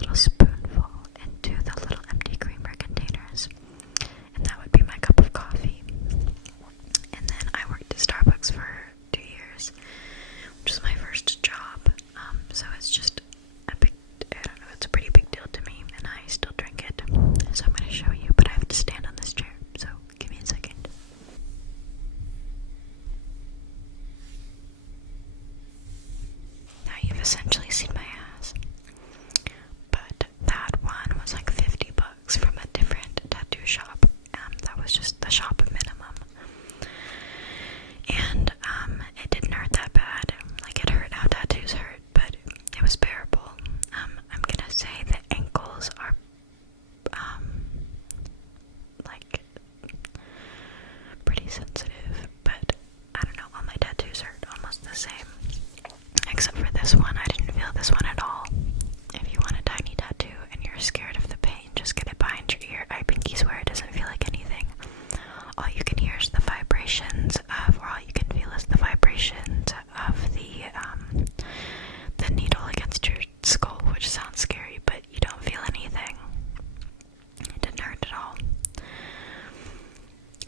little spoonful into the little empty creamer containers, and that would be my cup of coffee. And then I worked at Starbucks for 2 years, which was my first job. So it's just a big, I don't know, it's a pretty big deal to me, and I still drink it. So I'm going to show you, but I have to stand on this chair, so give me a second. Now you've essentially seen my ass, but that one was like $50 from a different tattoo shop. That was just the shop minimum. And it didn't hurt that bad. Like, it hurt how tattoos hurt, but it was bearable. I'm gonna say the ankles are like pretty sensitive, but I don't know, all my tattoos hurt almost the same. Except for this one, I didn't feel this one at all. If you want a tiny tattoo and you're scared of the pain, just get it behind your ear. I pinky swear it doesn't feel like anything. All you can hear is the vibrations of, or all you can feel is the vibrations of the needle against your skull, which sounds scary, but you don't feel anything. It didn't hurt at all.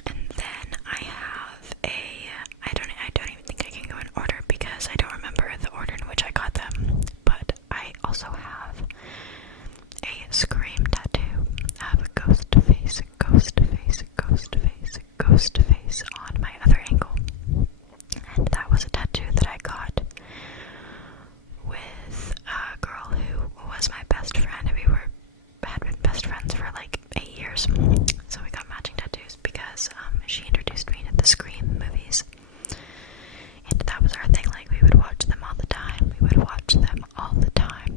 And then I have I don't even think I can go in order because I don't remember the order in which I got them, but I also have a scream tattoo. I have a ghost face, a ghost face, a ghost face, a ghost face on my other ankle. And that was a tattoo that I got with a girl who was my best friend. We had been best friends for like 8 years. So we got matching tattoos because she introduced me to the Scream movies. And that was our thing, like we would watch them all the time. We would watch them all the time,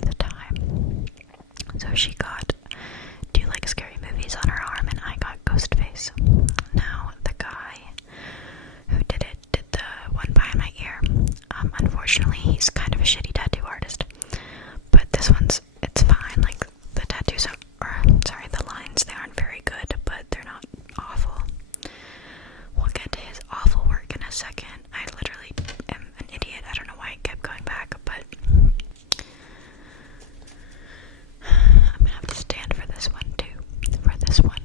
So she got Do You Like Scary Movies on her arm, and I got Ghostface. Now, the guy who did it did the one behind my ear. Unfortunately, he's kind of a shitty tattoo artist. But this one's, it's fine. Like, the tattoos the lines, they aren't very good, but they're not awful. We'll get to his awful work in a second. I literally am an idiot. I don't know why I kept going back, but I'm gonna have to stand for this one too. For this one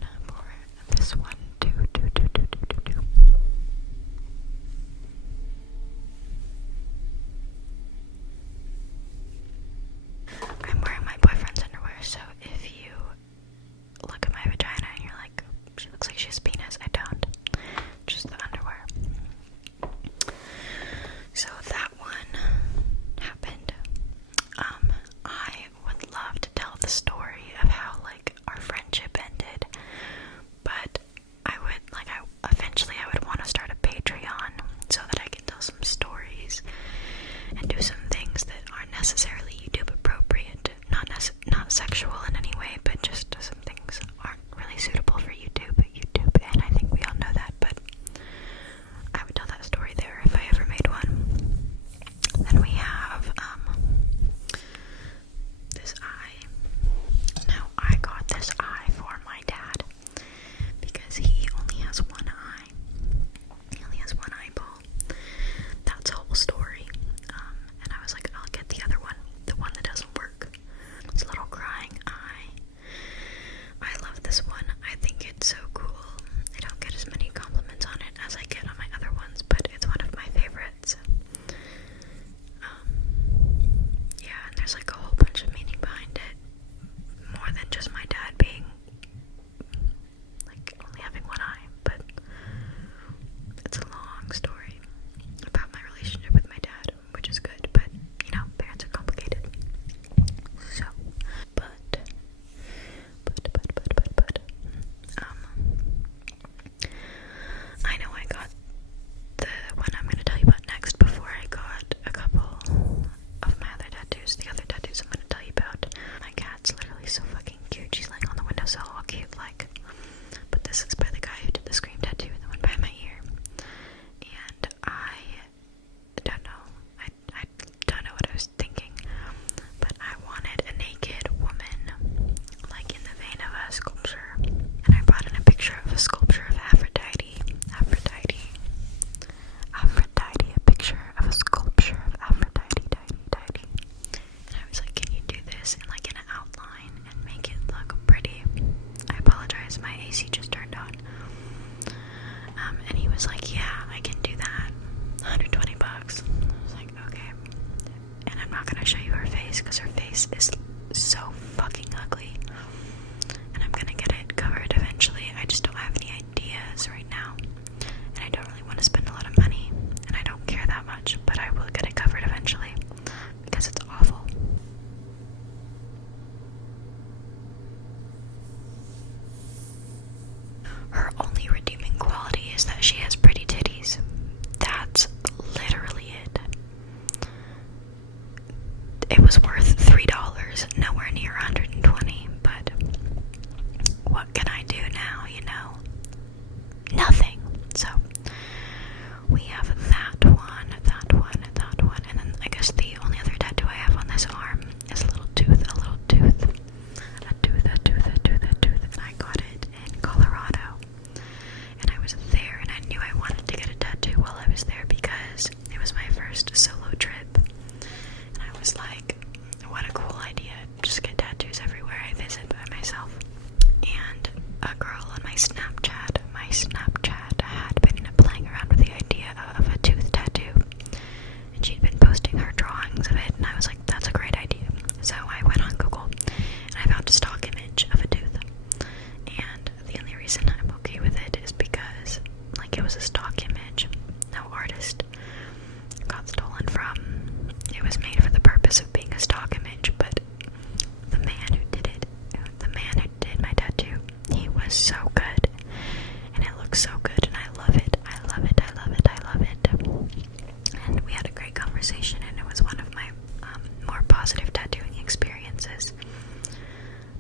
too. I'm wearing my boyfriend's underwear, so if you look at my vagina and you're like, she looks like she has penis, I don't. Just the underwear. So that one happened. I would love to tell the story of how, like, our friendship ended, but eventually I would want to start a Patreon so that I can tell some stories and do some things that aren't necessarily YouTube appropriate, not sexual in any way, but just some things aren't really suitable for YouTube, and I think we all know that, but I would tell that story there if I ever made one. Then we have this eye. Now, I got this eye for my dad because he only has one eye. He only has one eyeball. That's the whole story. And I was like, I'll get the other one, the one that doesn't work. It's a little crying eye. I love this one. I think it's so cool. I don't get as many compliments on it as I get on my other ones, but it's one of my favorites. Yeah, and there's like a whole bunch of meaning behind it. More than just my dad being, like, only having one eye, but it's a long story about my relationship with my dad, which is good, but, you know, parents are complicated. So, because my AC just turned on. And he was like, yeah, I can do that. $120. I was like, okay. And I'm not gonna show you her face because her face is so fucking ugly. And I'm gonna get it covered eventually. I just don't have any ideas right now. And I don't really want to spend a lot of money. And I don't care that much. But I will get it covered eventually because it's awful. Her only redeeming quality is that she has pretty titties. That's literally it. It was worth $3, nowhere near $120, but what can I do now, you know? Nothing. So, we have that one, and then I guess the only other tattoo I have on this arm is a little tooth. And I got it in Colorado. And I was there, and I knew I wanted to get a tattoo while I was there because it was my first solo trip. And I was like, what a cool idea. Just get tattoos everywhere I visit by myself. And a girl on my Snapchat had been playing around with the idea of a tooth tattoo. And she'd been posting her drawings of it, and I was like, that's a great idea. So I went on Google, and I found a stock image of a tooth. And the only reason I'm okay with it is because, like, it was a stock image. No artist got stolen from. It was made for the purpose of being a stock image, but the man who did my tattoo, he was so good. And it looks so good, and I love it. And we had a great conversation, and it was one of my more positive tattooing experiences.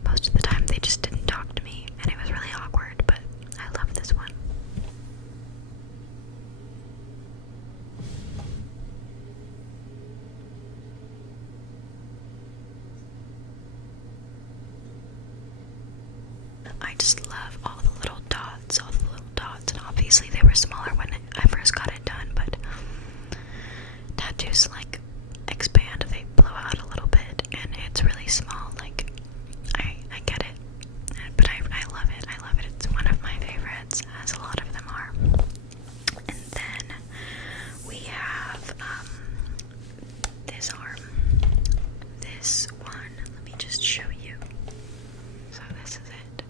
Most of the time they just didn't talk to me, and it was really awkward, but I love this one. I just love all the little dots, and obviously they were smaller when I first got it done, but tattoos like expand, they blow out a little bit, and it's really small. Like, I get it, but I love it. It's one of my favorites, as a lot of them are. And then we have this arm. This one, let me just show you. So this is it.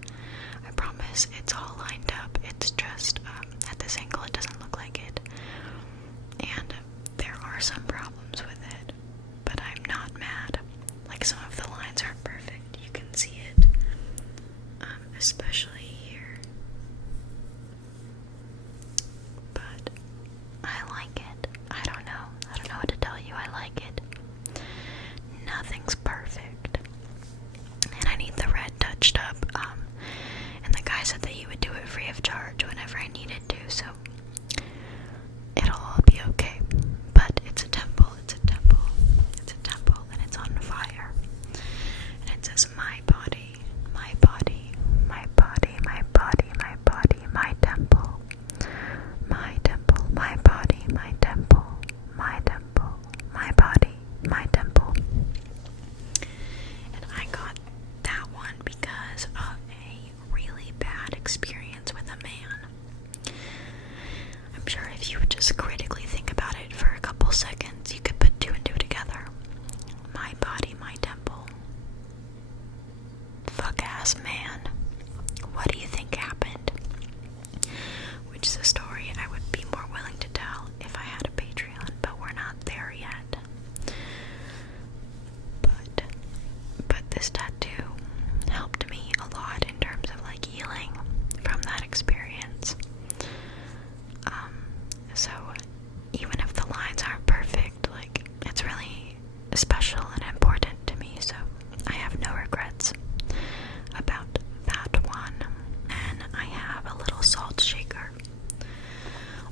I promise it's all lined up. It's just at this angle it doesn't look like it. And there are some problems with it, but I'm not mad. Like, some of the lines aren't perfect. You can see it, especially here. But I like it. I don't know what to tell you. I like it. Nothing's perfect. And I need the red touched up. And the guy said that he would do it free of charge whenever I needed to, so it'll all be okay. But it's a temple, and it's on fire. And it says, my body, my body, my body, my body, my body, my temple, my temple, my body, my temple, my temple, my body, my temple. And I got that one because of a really bad experience with a man. I'm sure if you would just critically think about it for a couple seconds, you could put two and two together. My body, my temple. Fuck ass man. What do you think happened? Which is a story I would be more willing to tell if I had a Patreon, but we're not there yet. But this tattoo helped me a lot in terms of, like, healing from that experience. So even if the lines aren't perfect, like, it's really special and important to me, so I have no regrets about that one. And I have a little salt shaker,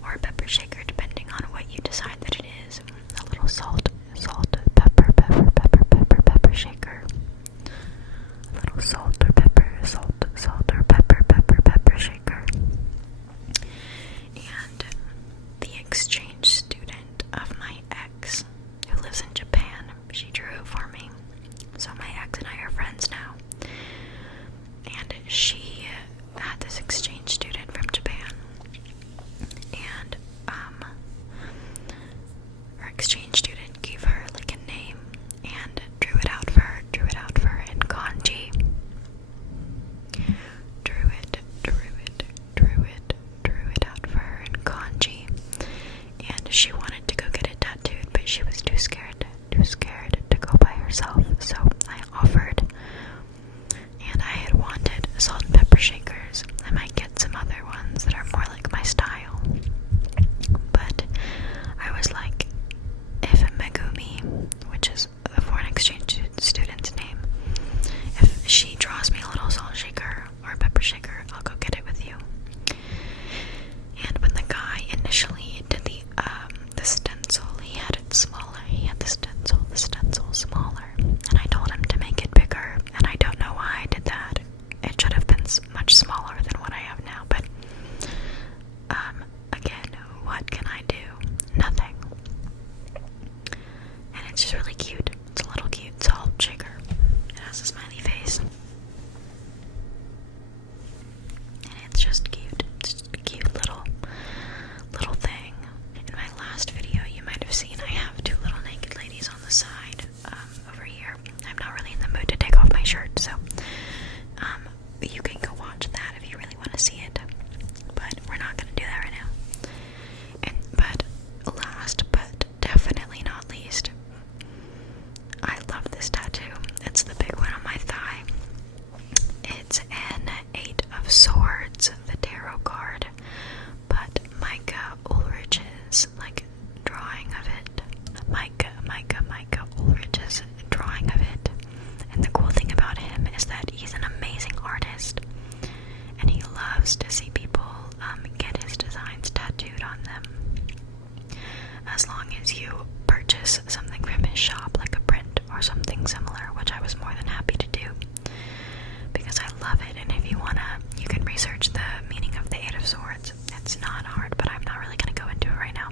or a pepper shaker, depending on what you decide that it is. A little pepper shaker. A little salt or pepper shaker. And the exchange student of my ex, who lives in Japan, she drew it for me. So my ex and I are friends now. And she research the meaning of the Eight of Swords. It's not hard, but I'm not really going to go into it right now.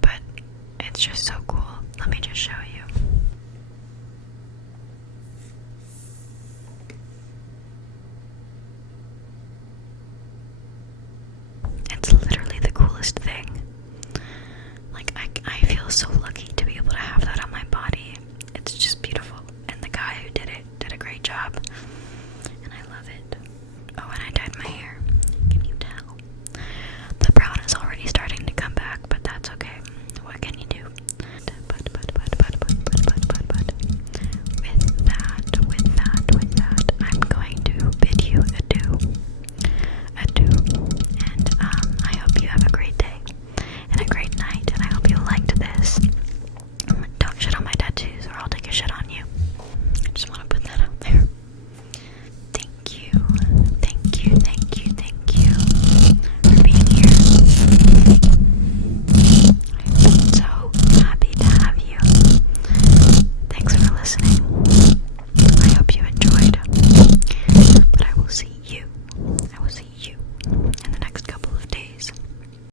But it's just so cool. Let me just show you. It's literally the coolest thing. Like, I feel so lucky to be able to have that on my body. It's just beautiful. And the guy who did it did a great job.